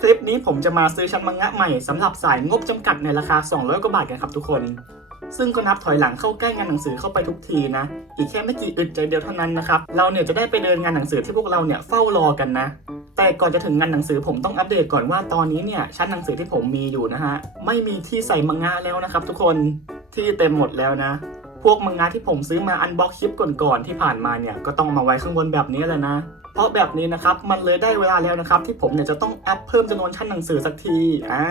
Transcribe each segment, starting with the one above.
คลิปนี้ผมจะมาซื้อชั้นมังงะใหม่สำหรับสายงบจำกัดในราคา 200 กว่าบาทกันครับทุกคน ซึ่งก็นับถอยหลังเข้าใกล้งานหนังสือเข้าไปทุกทีนะ อีกแค่ไม่กี่อึดใจเดียวเท่านั้นนะครับ เราเนี่ยจะได้ไปเดินงานหนังสือที่พวกเราเนี่ยเฝ้ารอกันนะ แต่ก่อนจะถึงงานหนังสือผมต้องอัปเดตก่อนว่าตอนนี้เนี่ยชั้นหนังสือที่ผมมีอยู่นะฮะไม่มีที่ใส่มังงะแล้วนะครับ ทุกคนที่เต็มหมดแล้วนะพวกมังงะที่ผมซื้อมาอันบ็อกคลิปก่อนๆที่ผ่านมาเนี่ยก็ต้องมาไว้ข้างบนแบบนี้แหละนะ ราะแบบนี้นะครับมันเลยได้เวลาแล้วนะครับที่ผมเนี่ยจะต้องอัพเพิ่มจำนวนชั้นหนังสือสักทีอ่า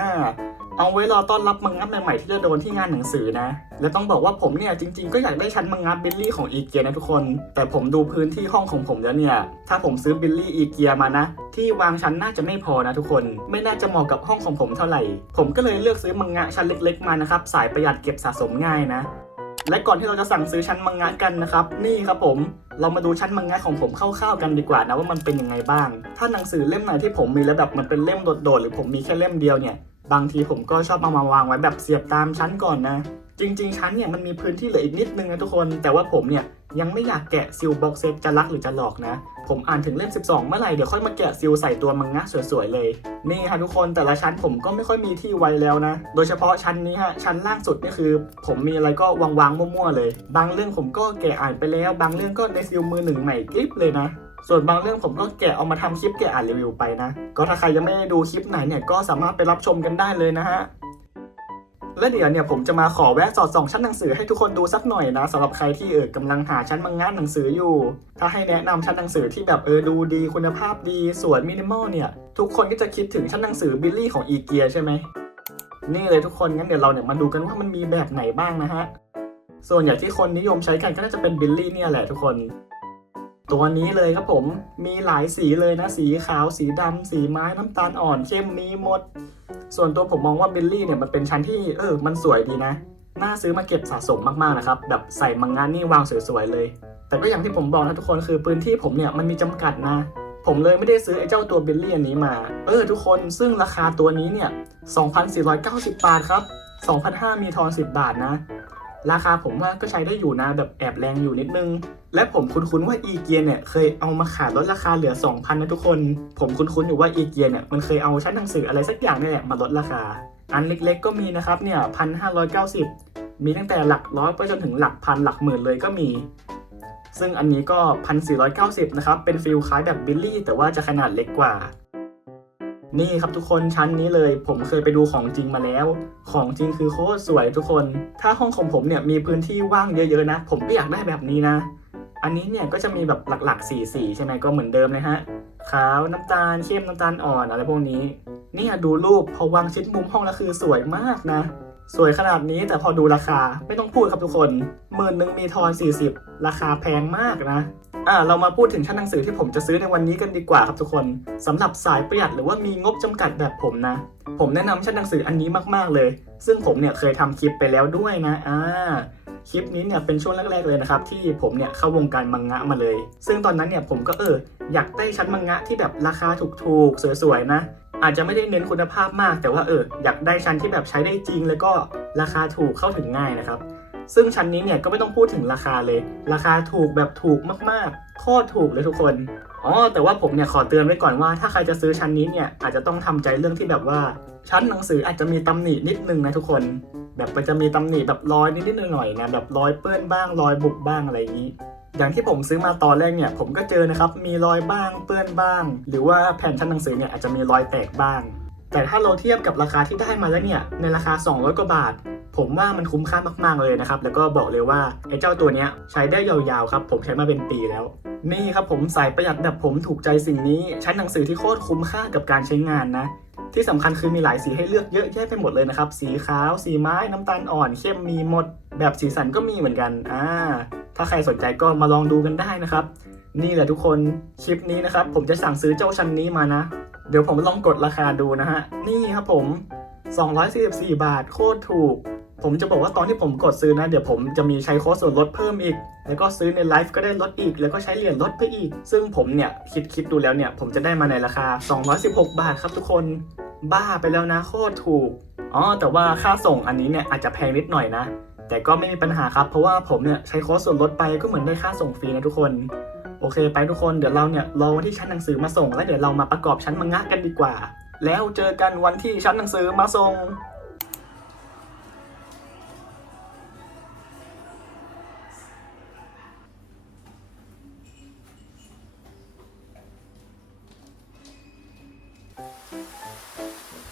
เอาไว้รอต้อนรับมังงะใหม่ๆที่จะโดนที่งานหนังสือนะ และต้องบอกว่าผมเนี่ยจริงๆ ก็อยากได้ชั้นมังงะบิลลี่ของอีเกียนะทุกคน แต่ผมดูพื้นที่ห้องของผมแล้วเนี่ย ถ้าผมซื้อบิลลี่อีเกียมานะ ที่วางชั้นน่าจะไม่พอนะทุกคน ไม่น่าจะเหมาะกับห้องของผมเท่าไหร่ ผมก็เลยเลือกซื้อมังงะชั้นเล็ก ๆ มานะครับ สายประหยัดเก็บสะสมง่ายนะ และก่อนที่เราจะสั่งซื้อชั้นมังงะกันนะครับ นี่ครับผม เรามาดูชั้นมังงะของผมคร่าวๆกันดีกว่านะว่ามันเป็นยังไงบ้าง ถ้าหนังสือเล่มไหนที่ผมมีแล้วแบบมันเป็นเล่มโดดๆหรือผมมีแค่เล่มเดียวเนี่ย บางทีผมก็ชอบเอามาวางไว้แบบเสียบตามชั้นก่อนนะ จริง ๆ ชั้นเนี่ยมันมีพื้นที่เหลืออีกนิดนึงนะทุกคน แต่ว่าผมเนี่ย ยังไม่อยากแกะซิลบ็อกเซตจะรักหรือจะหลอกนะ ผมอ่านถึงเล่ม 12 เมื่อไหร่เดี๋ยวค่อยมาแกะซิลใส่ตัวมังงะสวยๆเลย นี่ฮะทุกคนแต่ละชั้นผมก็ไม่ค่อยมีที่ไว้แล้วนะ โดยเฉพาะชั้นนี้ฮะชั้นล่างสุดนี่คือ ผมมีอะไรก็วางๆมั่วๆเลย บางเรื่องผมก็แกะอ่านไปแล้ว บางเรื่องก็ในซิลมือหนึ่งใหม่กริบเลยนะส่วนบางเรื่องผมก็แกะเอามาทำคลิปแกะอ่านรีวิวไปนะ ก็ถ้าใครยังไม่ได้ดูคลิปไหนเนี่ยก็สามารถไปรับชมกันได้เลยนะฮะ และเดี๋ยวเนี่ยผมจะมาขอแวะสอดส่องชั้นหนังสือให้ทุกคนดูสักหน่อยนะสำหรับใครที่เออกำลังหาชั้นมังงะหนังสืออยู่ ถ้าให้แนะนำชั้นหนังสือที่แบบเออดูดีคุณภาพดีสวยมินิมอลเนี่ยทุกคนก็จะคิดถึงชั้นหนังสือบิลลี่ของอีเกียใช่ไหมนี่เลยทุกคนงั้นเดี๋ยวเราเนี่ยมาดูกันว่ามันมีแบบไหนบ้างนะฮะส่วนใหญ่ที่คนนิยมใช้กันก็น่าจะเป็นบิลลี่เนี่ยแหละทุกคน ตัวนี้เลยครับผมมีหลายสีเลยนะ สีขาวสีดำสีไม้น้ำตาลอ่อนเข้มมีหมด ส่วนตัวผมมองว่าเบลลี่เนี่ยมันเป็นชั้นที่เออมันสวยดีนะ น่าซื้อมาเก็บสะสมมากๆนะครับ แบบใส่มังงานนี่วางสวยๆเลย แต่ก็อย่างที่ผมบอกนะทุกคนคือพื้นที่ผมเนี่ยมันมีจำกัดนะ ผมเลยไม่ได้ซื้อไอ้เจ้าตัวเบลลี่อันนี้มา เออทุกคนซึ่งราคาตัวนี้เนี่ย 2,490 บาทครับ2,500มีทอน10 บาทนะ ราคาผมว่าก็ใช้ได้อยู่นะแบบแอบแรงอยู่นิดนึง และผมคุ้นๆว่าอีเกียเนี่ยเคยเอามาขายลดราคาเหลือ 2,000 นะทุกคน ผมคุ้นๆอยู่ว่าอีเกียเนี่ยมันเคยเอาชั้นหนังสืออะไรสักอย่างนี่แหละมาลดราคา อันเล็กๆก็มีนะครับเนี่ยพันห้าร้อยเก้าสิบมีตั้งแต่หลักร้อยไปจนถึงหลักพันหลักหมื่นเลยก็มี ซึ่งอันนี้ก็พันสี่ร้อยเก้าสิบนะครับเป็นฟิลคล้ายแบบบิลลี่แต่ว่าจะขนาดเล็กกว่า นี่ครับทุกคนชั้นนี้เลย ผมเคยไปดูของจริงมาแล้ว ของจริงคือโคตรสวยทุกคน ถ้าห้องของผมเนี่ยมีพื้นที่ว่างเยอะๆนะ ผมก็อยากได้แบบนี้นะ อันนี้เนี่ยก็จะมีแบบหลักๆสีสีใช่ไหมก็เหมือนเดิมเลยฮะขาวน้ำตาลเข้มน้ำตาลอ่อนอะไรพวกนี้ เนี่ยดูรูปพอวางชิดมุมห้องแล้วคือสวยมากนะ สวยขนาดนี้แต่พอดูราคาไม่ต้องพูดครับทุกคนหมื่นหนึ่งมีทอน40 ราคาแพงมากนะอ่าเรามาพูดถึงชั้นหนังสือที่ผมจะซื้อในวันนี้กันดีกว่าครับทุกคนสำหรับสายประหยัดหรือว่ามีงบจำกัดแบบผมนะ ผมแนะนำชั้นหนังสืออันนี้มากๆเลย ซึ่งผมเนี่ยเคยทำคลิปไปแล้วด้วยนะอ่าคลิปนี้เนี่ยเป็นช่วงแรกๆเลยนะครับที่ผมเนี่ยเข้าวงการมังงะมาเลย ซึ่งตอนนั้นเนี่ยผมก็เอออยากได้ชั้นมังงะที่แบบราคาถูกๆ สวยๆนะ อาจจะไม่ได้เน้นคุณภาพมาก แต่ว่าเอออยากได้ชั้นที่แบบใช้ได้จริง แล้วก็ราคาถูกเข้าถึงง่ายนะครับ ซึ่งชั้นนี้เนี่ยก็ไม่ต้องพูดถึงราคาเลย ราคาถูกแบบถูกมากๆโคตรถูกเลยทุกคนอ๋อแต่ว่าผมเนี่ยขอเตือนไว้ก่อนว่าถ้าใครจะซื้อชั้นนี้เนี่ยอาจจะต้องทำใจเรื่องที่แบบว่า ชั้นหนังสืออาจจะมีตำหนินิดนึงนะทุกคน แบบมันจะมีตำหนิแบบรอยนิดๆหน่อยๆนะแบบรอยเปื้อนบ้างรอยบุบบ้างอะไรอย่างนี้ อย่างที่ผมซื้อมาตอนแรกเนี่ยผมก็เจอนะครับมีรอยบ้างเปื้อนบ้าง หรือว่าแผ่นชั้นหนังสือเนี่ยอาจจะมีรอยแตกบ้าง แต่ถ้าเราเทียบกับราคาที่ได้มาแล้วเนี่ยในราคา 200 กว่าบาท ผมว่ามันคุ้มค่ามากๆเลยนะครับแล้วก็บอกเลยว่าไอ้เจ้าตัวเนี้ยใช้ได้ยาวๆครับผมใช้มาเป็นปีแล้ว นี่ครับผมสายประหยัดแบบผมถูกใจสิ่งนี้ชั้นหนังสือที่โคตรคุ้มค่ากับการใช้งานนะที่สำคัญคือมีหลายสีให้เลือกเยอะแยะไปหมดเลยนะครับ สีขาว สีไม้ น้ำตาลอ่อน เข้มมีหมด แบบสีสันก็มีเหมือนกัน อ่า ถ้าใครสนใจก็มาลองดูกันได้นะครับ นี่แหละทุกคนคลิปนี้นะครับ ผมจะสั่งซื้อเจ้าชั้นนี้มานะ เดี๋ยวผมลองกดราคาดูนะฮะ นี่ครับผม 244 บาทโคตรถูก ผมจะบอกว่าตอนที่ผมกดซื้อนะ เดี๋ยวผมจะมีใช้โค้ดส่วนลดเพิ่มอีก แล้วก็ซื้อในไลฟ์ก็ได้ลดอีก แล้วก็ใช้เหรียญลดไปอีก ซึ่งผมเนี่ยคิดคิดดูแล้วเนี่ย ผมจะได้มาในราคา 216 บาทครับทุกคน บ้าไปแล้วนะโคตรถูก อ๋อแต่ว่าค่าส่งอันนี้เนี่ยอาจจะแพงนิดหน่อยนะ แต่ก็ไม่มีปัญหาครับ เพราะว่าผมเนี่ยใช้โค้ดส่วนลดไปก็เหมือนได้ค่าส่งฟรีนะทุกคน โอเค ไปทุกคนเดี๋ยวเราเนี่ยรอวันที่ชั้นหนังสือมาส่ง แล้วเดี๋ยวเรามาประกอบชั้นมังงะกันดีกว่า แล้วเจอกันวันที่ชั้นหนังสือมาส่ง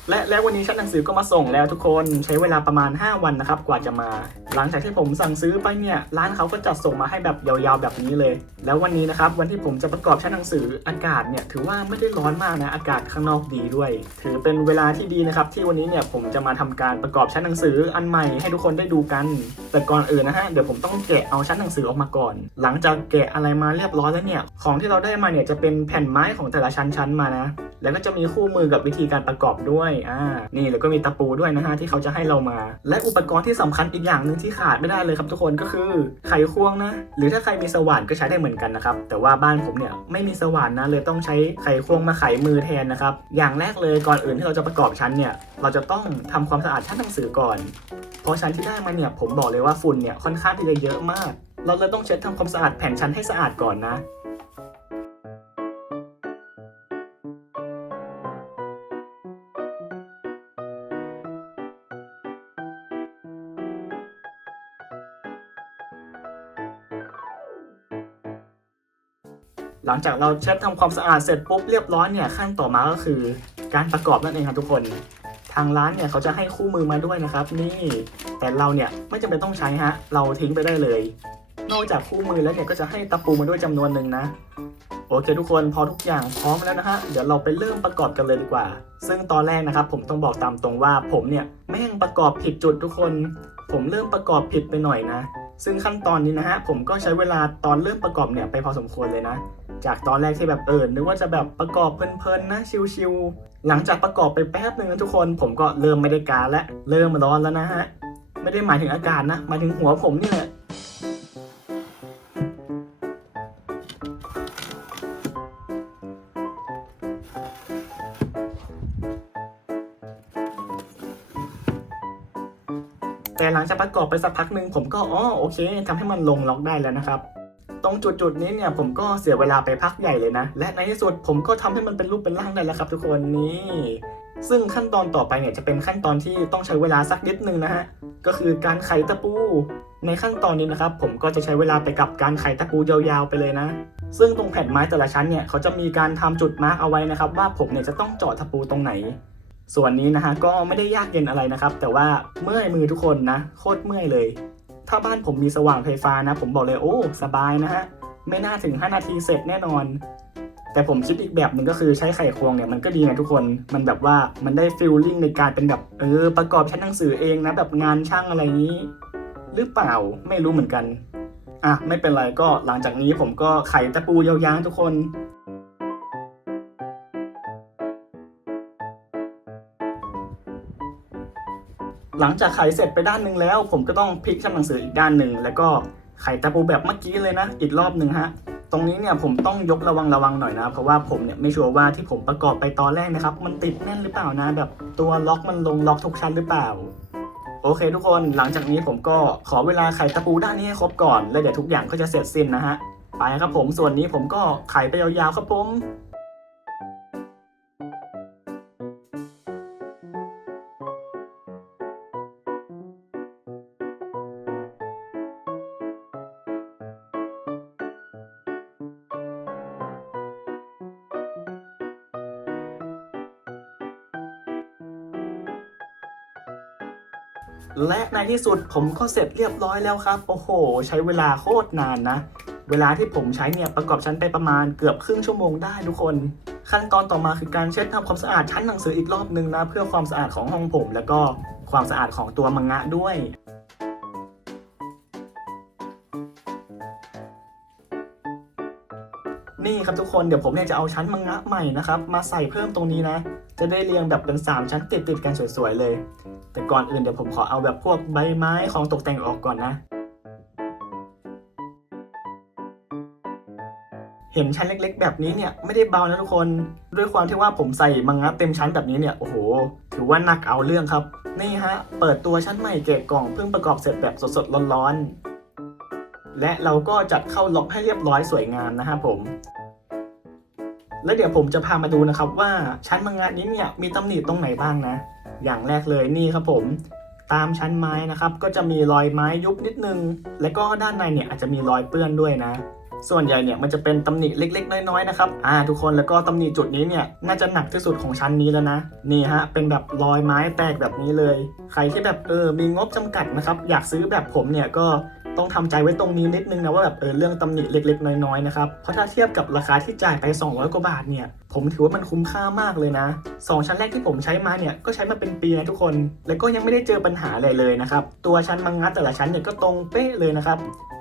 และแล้ววันนี้ชั้นหนังสือก็มาส่งแล้วทุกคนใช้เวลาประมาณ 5 วันนะครับกว่าจะมา หลังจากที่ผมสั่งซื้อไปเนี่ยร้านเขาก็จัดส่งมาให้แบบยาวๆแบบนี้เลย แล้ววันนี้นะครับวันที่ผมจะประกอบชั้นหนังสืออากาศเนี่ยถือว่าไม่ได้ร้อนมากนะอากาศข้างนอกดีด้วย ถือเป็นเวลาที่ดีนะครับที่วันนี้เนี่ยผมจะมาทำการประกอบชั้นหนังสืออันใหม่ให้ทุกคนได้ดูกัน แต่ก่อนอื่นนะฮะเดี๋ยวผมต้องแกะเอาชั้นหนังสือออกมาก่อน หลังจากแกะอะไรมาเรียบร้อยแล้วเนี่ยของที่เราได้มาเนี่ยจะเป็นแผ่นไม้ของแต่ละชั้นชั้นๆมานะแล้วก็จะมีคู่มือกับวิธีการประกอบด้วยอ่านี่แล้วก็มีตะปูด้วยนะฮะที่เขาจะให้เรามา และอุปกรณ์ที่สำคัญอีกอย่างหนึ่งที่ขาดไม่ได้เลยครับทุกคนก็คือไขควงนะ หรือถ้าใครมีสว่านก็ใช้ได้เหมือนกันนะครับ แต่ว่าบ้านผมเนี่ยไม่มีสว่านนะเลยต้องใช้ไขควงมาไขมือแทนนะครับ อย่างแรกเลยก่อนอื่นที่เราจะประกอบชั้นเนี่ยเราจะต้องทำความสะอาดชั้นหนังสือก่อน เพราะชั้นที่ได้มาเนี่ยผมบอกเลยว่าฝุ่นเนี่ยค่อนข้างที่จะเยอะมาก เราเลยต้องเช็ดทำความสะอาดแผ่นชั้นให้สะอาดก่อนนะ หลังจากเราเช็ดทำความสะอาดเสร็จปุ๊บเรียบร้อยเนี่ยขั้นต่อมาก็คือการประกอบนั่นเองครับทุกคน ทางร้านเนี่ยเขาจะให้คู่มือมาด้วยนะครับ นี่แต่เราเนี่ยไม่จำเป็นต้องใช้ฮะเราทิ้งไปได้เลย นอกจากคู่มือแล้วเนี่ยก็จะให้ตะปูมาด้วยจำนวนหนึ่งนะโอเคทุกคนพอทุกอย่างพร้อมแล้วนะฮะเดี๋ยวเราไปเริ่มประกอบกันเลยดีกว่า ซึ่งตอนแรกนะครับผมต้องบอกตามตรงว่าผมเนี่ยแม่งประกอบผิดจุดทุกคน ผมเริ่มประกอบผิดไปหน่อยนะ ซึ่งขั้นตอนนี้นะฮะผมก็ใช้เวลาตอนเริ่มประกอบเนี่ยไปพอสมควรเลยนะ จากตอนแรกที่แบบเออนึกว่าจะแบบประกอบเพลินๆนะชิวๆหลังจากประกอบไปแป๊บหนึ่งนะทุกคน ผมก็เริ่มไม่ได้การและเริ่มร้อนแล้วนะฮะไม่ได้หมายถึงอากาศนะหมายถึงหัวผมนี่แหละ แต่หลังจากประกอบไปสักพักหนึ่งผมก็อ๋อโอเคทำให้มันลงล็อกได้แล้วนะครับ ตรงจุดๆนี้เนี่ยผมก็เสียเวลาไปพักใหญ่เลยนะ และในที่สุดผมก็ทำให้มันเป็นรูปเป็นร่างได้แล้วครับ ทุกคนนี่ซึ่งขั้นตอนต่อไปเนี่ยจะเป็นขั้นตอนที่ต้องใช้เวลาสักนิดนึงนะฮะก็คือการไขตะปู ในขั้นตอนนี้นะครับ ผมก็จะใช้เวลาไปกับการไขตะปูยาวๆไปเลยนะ ซึ่งตรงแผ่นไม้แต่ละชั้นเนี่ยเขาจะมีการทำจุดมาร์กเอาไว้นะครับ ว่าผมเนี่ยจะต้องเจาะตะปูตรงไหน ส่วนนี้นะฮะก็ไม่ได้ยากเย็นอะไรนะครับ แต่ว่าเมื่อยมือทุกคนนะโคตรเมื่อยเลย ถ้าบ้านผมมีสว่างไฟฟ้านะ ผมบอกเลยโอ้สบายนะฮะไม่น่าถึง 5 นาทีเสร็จแน่นอน แต่ผมคิดอีกแบบหนึ่งก็คือใช้ไขควงเนี่ยมันก็ดีนะทุกคนมันแบบว่ามันได้ฟิลลิ่งในการเป็นแบบเออประกอบชั้นหนังสือเองนะแบบงานช่างอะไรนี้ หรือเปล่าไม่รู้เหมือนกันอะไม่เป็นไรก็หลังจากนี้ผมก็ไขตะปูยาวๆทุกคน หลังจากไขเสร็จไปด้านหนึ่งแล้ว ผมก็ต้องพลิกชั้นหนังสืออีกด้านหนึ่งแล้วก็ไขตะปูแบบเมื่อกี้เลยนะ อีกรอบหนึ่งฮะตรงนี้เนี่ยผมต้องยกระวังระวังหน่อยนะ เพราะว่าผมเนี่ยไม่ชัวร์ว่าที่ผมประกอบไปตอนแรกนะครับ มันติดแน่นหรือเปล่านะ แบบตัวล็อกมันลงล็อกทุกชั้นหรือเปล่า โอเค ทุกคนหลังจากนี้ผมก็ขอเวลาไขตะปูด้านนี้ให้ครบก่อน แล้วเดี๋ยวทุกอย่างก็จะเสร็จสิ้นนะฮะไปครับผมส่วนนี้ผมก็ไขไปยาวๆครับผม และในที่สุดผมก็เสร็จเรียบร้อยแล้วครับ โอ้โห ใช้เวลาโคตรนานนะ เวลาที่ผมใช้เนี่ยประกอบชั้นไปประมาณเกือบครึ่งชั่วโมงได้ทุกคน ขั้นตอนต่อมาคือการเช็ดทำความสะอาดชั้นหนังสืออีกรอบนึงนะ เพื่อความสะอาดของห้องผม แล้วก็ความสะอาดของตัวมังงะด้วย นี่ครับทุกคนเดี๋ยวผมเนี่ยจะเอาชั้นมังงะใหม่นะครับ มาใส่เพิ่มตรงนี้นะ จะได้เรียงแบบเป็น 3 ชั้นติดๆกันสวยๆเลย แต่ก่อนอื่นเดี๋ยวผมขอเอาแบบพวกใบไม้ของตกแต่งออกก่อนนะ เห็นชั้นเล็ก ๆ แบบนี้เนี่ยไม่ได้เบานะทุกคนด้วยความที่ว่าผมใส่มังงะเต็มชั้นแบบนี้เนี่ยโอ้โห ถือว่าหนักเอาเรื่องครับ นี่ฮะเปิดตัวชั้นใหม่เกะกล่องเพิ่งประกอบเสร็จแบบสดๆร้อนๆและเราก็จัดเข้าล็อกให้เรียบร้อยสวยงามนะครับผม แล้วเดี๋ยวผมจะพามาดูนะครับว่าชั้นมังงะนี้เนี่ยมีตำหนิตรงไหนบ้างนะ อย่างแรกเลยนี่ครับผมตามชั้นไม้นะครับ ก็จะมีรอยไม้ยุบนิดนึง แล้วก็ด้านในเนี่ยอาจจะมีรอยเปื้อนด้วยนะ ส่วนใหญ่เนี่ยมันจะเป็นตำหนิเล็ก ๆ น้อยๆนะครับอ่าทุกคนแล้วก็ตำหนิจุดนี้เนี่ยน่าจะหนักที่สุดของชั้นนี้แล้วนะนี่ฮะเป็นแบบรอยไม้แตกแบบนี้เลย ใครที่แบบเออมีงบจำกัดนะครับอยากซื้อแบบผมเนี่ยก็ ต้องทำใจไว้ตรงนี้นิดนึงนะว่าแบบเออเรื่องตำหนิเล็กๆ น้อยๆนะครับเพราะถ้าเทียบกับราคาที่จ่ายไป 200 กว่าบาทเนี่ย ผมถือว่ามันคุ้มค่ามากเลยนะสองชั้นแรกที่ผมใช้มาเนี่ยก็ใช้มาเป็นปีนะทุกคน แล้วก็ยังไม่ได้เจอปัญหาอะไรเลยนะครับ ตัวชั้นมังงะแต่ละชั้นเนี่ยก็ตรงเป๊ะเลยนะครับ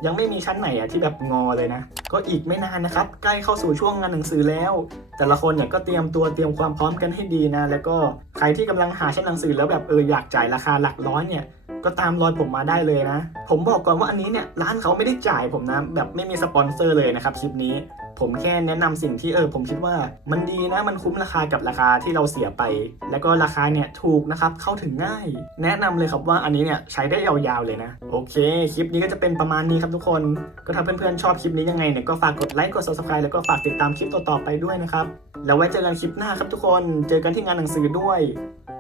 ยังไม่มีชั้นไหนอะที่แบบงอเลยนะ ก็อีกไม่นานนะครับ ใกล้เข้าสู่ช่วงงานหนังสือแล้ว แต่ละคนเนี่ยก็เตรียมตัวเตรียมความพร้อมกันให้ดีนะ แล้วก็ใครที่กำลังหาชั้นหนังสือแล้วแบบเอออยากจ่ายราคาหลักร้อยเนี่ยก็ตามรอยผมมาได้เลยนะ ผมบอกก่อนว่าอันนี้เนี่ยร้านเขาไม่ได้จ่ายผมนะแบบไม่มีสปอนเซอร์เลยนะครับคลิปนี้ ผมแค่แนะนำสิ่งที่เออผมคิดว่ามันดีนะมันคุ้มราคากับราคาที่เราเสียไป แล้วก็ราคาเนี่ยถูกนะครับเข้าถึงง่าย แนะนำเลยครับว่าอันนี้เนี่ยใช้ได้ยาวๆเลยนะ โอเค คลิปนี้ก็จะเป็นประมาณนี้ครับทุกคน ก็ถ้าเพื่อนๆชอบคลิปนี้ยังไงเนี่ยก็ฝากกดไลค์กด subscribe แล้วก็ฝากติดตามคลิปต่อๆไปด้วยนะครับแล้วไว้เจอกันคลิปหน้าครับทุกคนเจอกันที่งานหนังสือด้วย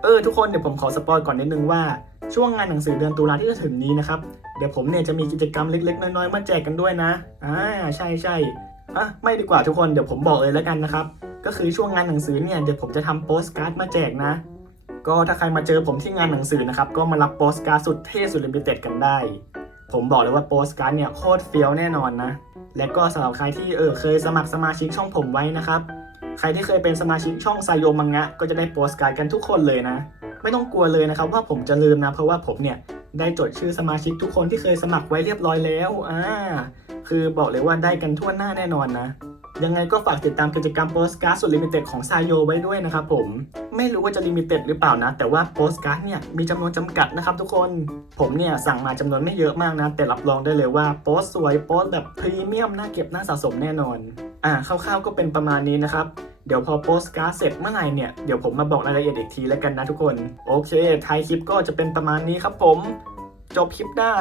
เออทุกคนเดี๋ยวผมขอสปอยก่อนนิดนึงว่าช่วงงานหนังสือเดือนตุลาที่จะถึงนี้นะครับ เดี๋ยวผมเนี่ยจะมีกิจกรรมเล็กๆ น้อยๆ มาแจกกันด้วยนะ อ่า ใช่ใช่ อะไม่ดีกว่าทุกคนเดี๋ยวผมบอกเลยแล้วกันนะครับ ก็คือช่วงงานหนังสือเนี่ยเดี๋ยวผมจะทำโปสการ์ดมาแจกนะ ก็ถ้าใครมาเจอผมที่งานหนังสือนะครับก็มารับโปสการ์ดสุดเท่สุดลิมิเต็ดกันได้ ผมบอกเลยว่าโปสการ์ดเนี่ยโคตรเฟี้ยวแน่นอนนะ และก็สำหรับใครที่เออเคยสมัครสมาชิกช่องผมไว้นะครับใครที่เคยเป็นสมาชิกช่องไซโยมังงะก็จะได้โปสการ์ดกันทุกคนเลยนะ ไม่ต้องกลัวเลยนะครับว่าผมจะลืมนะเพราะว่าผมเนี่ยได้จดชื่อสมาชิกทุกคนที่เคยสมัครไว้เรียบร้อยแล้วอ่า คือบอกเลยว่าได้กันทั่วหน้าแน่นอนนะ ยังไงก็ฝากติดตามกิจกรรมโปสการ์ดสุดลิมิเต็ดของซายโยไว้ด้วยนะครับผม ไม่รู้ว่าจะลิมิเต็ดหรือเปล่านะ แต่ว่าโปสการ์ดเนี่ยมีจำนวนจำกัดนะครับทุกคน ผมเนี่ยสั่งมาจำนวนไม่เยอะมากนะ แต่รับรองได้เลยว่าโปสสวยโปสแบบพรีเมียมน่าเก็บน่าสะสมแน่นอน อ่าคร่าวๆก็เป็นประมาณนี้นะครับเดี๋ยวพอโปสการ์ดเสร็จเมื่อไหร่เนี่ย เดี๋ยวผมมาบอกรายละเอียดอีกทีแล้วกันนะทุกคน โอเคท้ายคลิปก็จะเป็นประมาณนี้ครับผม จบคลิปได้